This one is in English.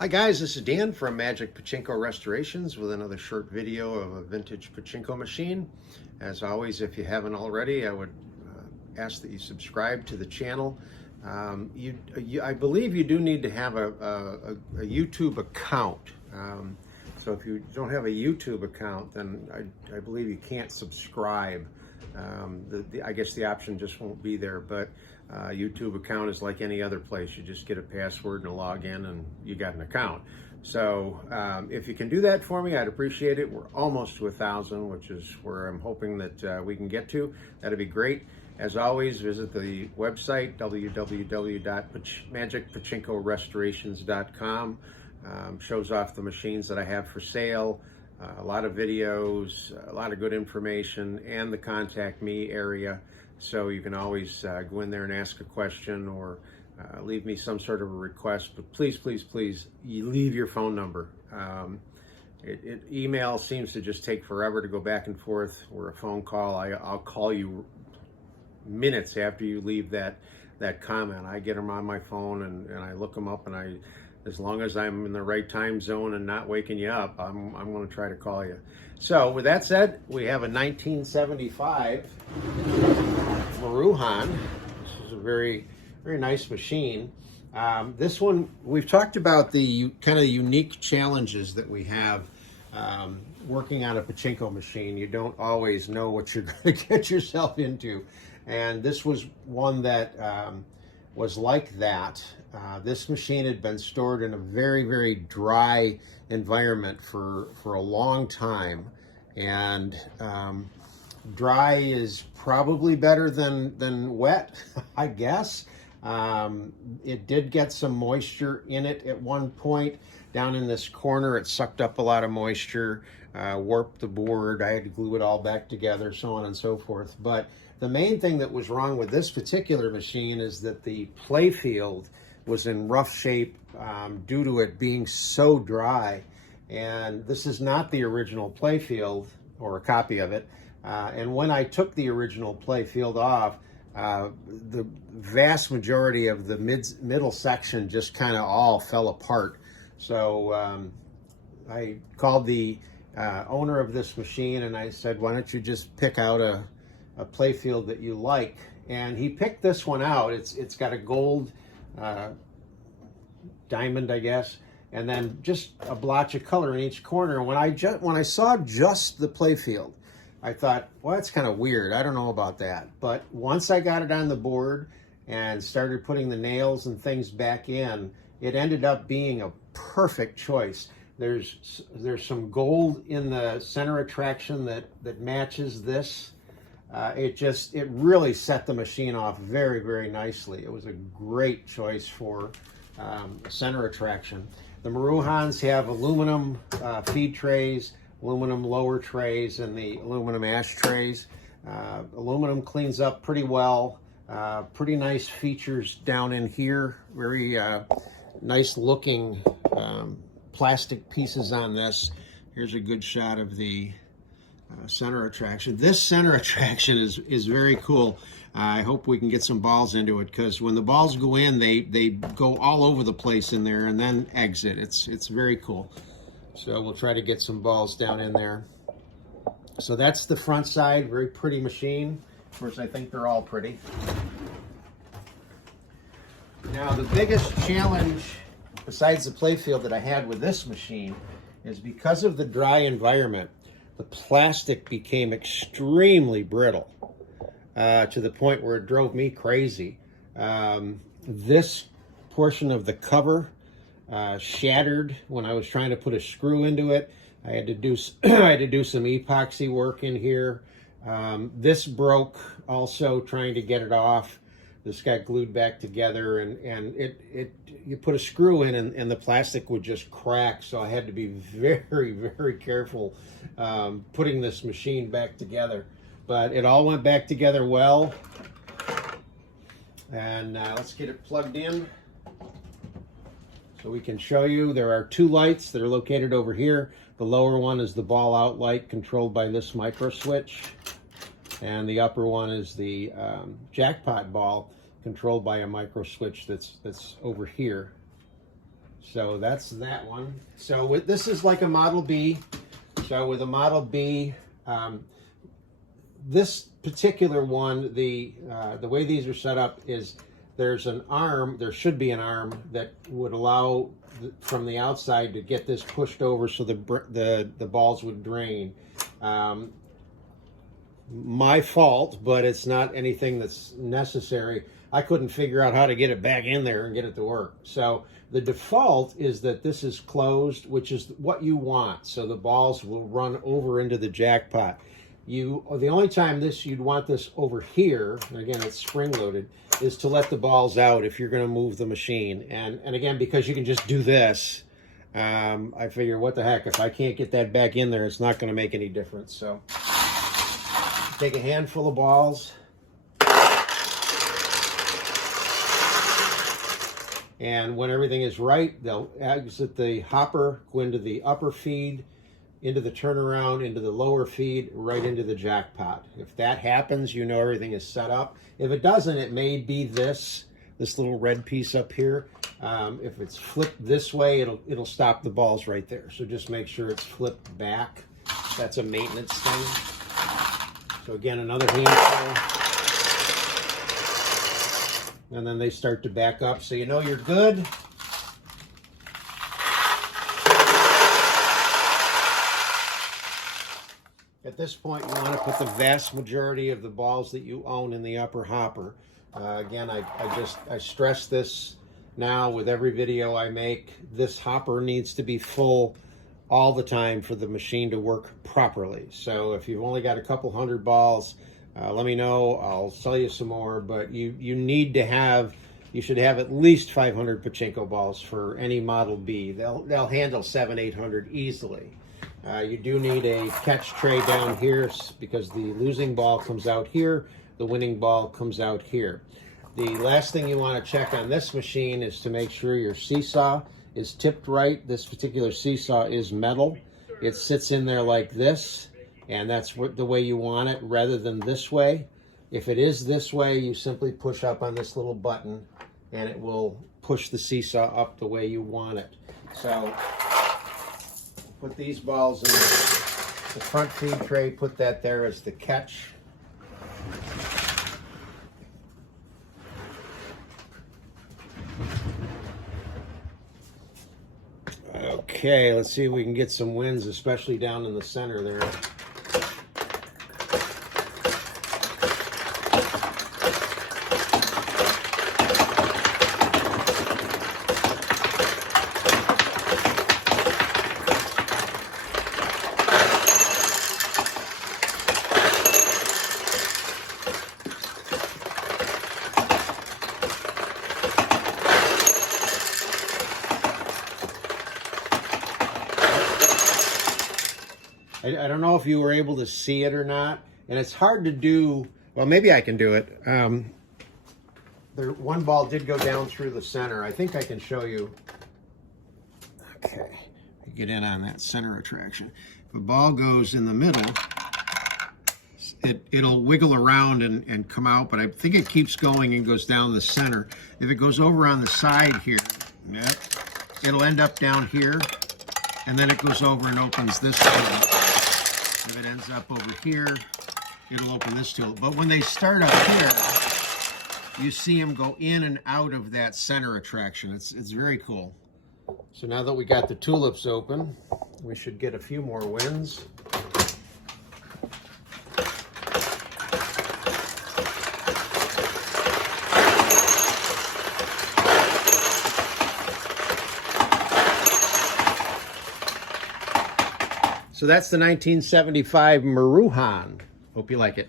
Hi guys, this is Dan from Magic Pachinko Restorations with another short video of a vintage pachinko machine. As always, if you haven't already, I would ask that you subscribe to the channel. I believe you do need to have a YouTube account. So if you don't have a YouTube account, then I believe you can't subscribe. I guess the option just won't be there, but YouTube account is like any other place. You just get a password and a login and you got an account. So if you can do that for me, I'd appreciate it. We're almost to 1,000, which is where I'm hoping that we can get to. That'd be great. As always, visit the website, www.magicpachinkorestorations.com. Shows off the machines that I have for sale, a lot of videos, a lot of good information, and the contact me area. So you can always go in there and ask a question or leave me some sort of a request. But please, please, please, you leave your phone number. Email seems to just take forever to go back and forth, or a phone call. I'll call you minutes after you leave that comment. I get them on my phone and I look them up, and as long as I'm in the right time zone and not waking you up, I'm going to try to call you. So with that said, we have a 1975 Maruhon. This is a very, very nice machine. This one, we've talked about the kind of unique challenges that we have working on a pachinko machine. You don't always know what you're going to get yourself into. And this was one that was like that. This machine had been stored in a very, very dry environment for a long time. And dry is probably better than wet, I guess. It did get some moisture in it at one point. Down in this corner, it sucked up a lot of moisture, warped the board. I had to glue it all back together, so on and so forth. But the main thing that was wrong with this particular machine is that the play field was in rough shape due to it being so dry. And this is not the original play field, or a copy of it. And when I took the original play field off, the vast majority of the middle section just kind of all fell apart. So I called the owner of this machine and I said, why don't you just pick out a play field that you like? And he picked this one out. It's got a gold diamond, I guess, and then just a blotch of color in each corner. And when I saw just the play field, I thought, well, that's kind of weird. I don't know about that. But once I got it on the board and started putting the nails and things back in, it ended up being a perfect choice. There's some gold in the center attraction that matches this. It really set the machine off very, very nicely. It was a great choice for center attraction. The Maruhons have aluminum feed trays, aluminum lower trays, and the aluminum ash trays. Aluminum cleans up pretty well. Pretty nice features down in here. Very nice looking plastic pieces on this. Here's a good shot of the center attraction. This center attraction is very cool. I hope we can get some balls into it, because when the balls go in, they go all over the place in there and then exit. It's very cool. So we'll try to get some balls down in there. So that's the front side. Very pretty machine. Of course, I think they're all pretty. Now, the biggest challenge, besides the playfield, that I had with this machine is because of the dry environment, the plastic became extremely brittle to the point where it drove me crazy. This portion of the cover shattered when I was trying to put a screw into it. I had to do some epoxy work in here. This broke also trying to get it off. This got glued back together, and you put a screw in and the plastic would just crack. So I had to be very, very careful putting this machine back together. But it all went back together well. And let's get it plugged in so we can show you. There are two lights that are located over here. The lower one is the ball out light controlled by this micro switch. And the upper one is the jackpot ball controlled by a micro switch that's over here. So that's that one. So this is like a Model B. So with a Model B, this particular one, the way these are set up is there's an arm, there should be an arm that would allow from the outside to get this pushed over so the balls would drain. My fault, but it's not anything that's necessary. I couldn't figure out how to get it back in there and get it to work. So the default is that this is closed, which is what you want. So the balls will run over into the jackpot. The only time you'd want this over here, and again it's spring loaded, is to let the balls out if you're going to move the machine. And again, because you can just do this, I figure what the heck, if I can't get that back in there, it's not going to make any difference. So take a handful of balls, and when everything is right, they'll exit the hopper, go into the upper feed, into the turnaround, into the lower feed, right into the jackpot. If that happens, you know everything is set up. If it doesn't, it may be this little red piece up here. If it's flipped this way, it'll stop the balls right there. So just make sure it's flipped back. That's a maintenance thing. So again, another handful. And then they start to back up, so you know you're good. At this point, you want to put the vast majority of the balls that you own in the upper hopper. Again, I stress this now with every video I make. This hopper needs to be full all the time for the machine to work properly. So if you've only got a couple hundred balls, let me know. I'll sell you some more. But you should have at least 500 Pachinko balls for any Model B. They'll handle 700-800 easily. You do need a catch tray down here because the losing ball comes out here, the winning ball comes out here. The last thing you want to check on this machine is to make sure your seesaw is tipped right. This particular seesaw is metal. It sits in there like this, and that's the way you want it rather than this way. If it is this way, you simply push up on this little button and it will push the seesaw up the way you want it. So put these balls in the front feed tray, put that there as the catch. Okay, let's see if we can get some wins, especially down in the center there. I don't know if you were able to see it or not, and it's hard to do. Well, maybe I can do it. One ball did go down through the center. I think I can show you. Okay, get in on that center attraction. If a ball goes in the middle, it'll wiggle around and come out, but I think it keeps going and goes down the center. If it goes over on the side here, yep, it'll end up down here, and then it goes over and opens this way. If it ends up over here, it'll open this tool. But when they start up here, you see them go in and out of that center attraction. It's very cool. So now that we got the tulips open, we should get a few more wins. So that's the 1975 Maruhon. Hope you like it.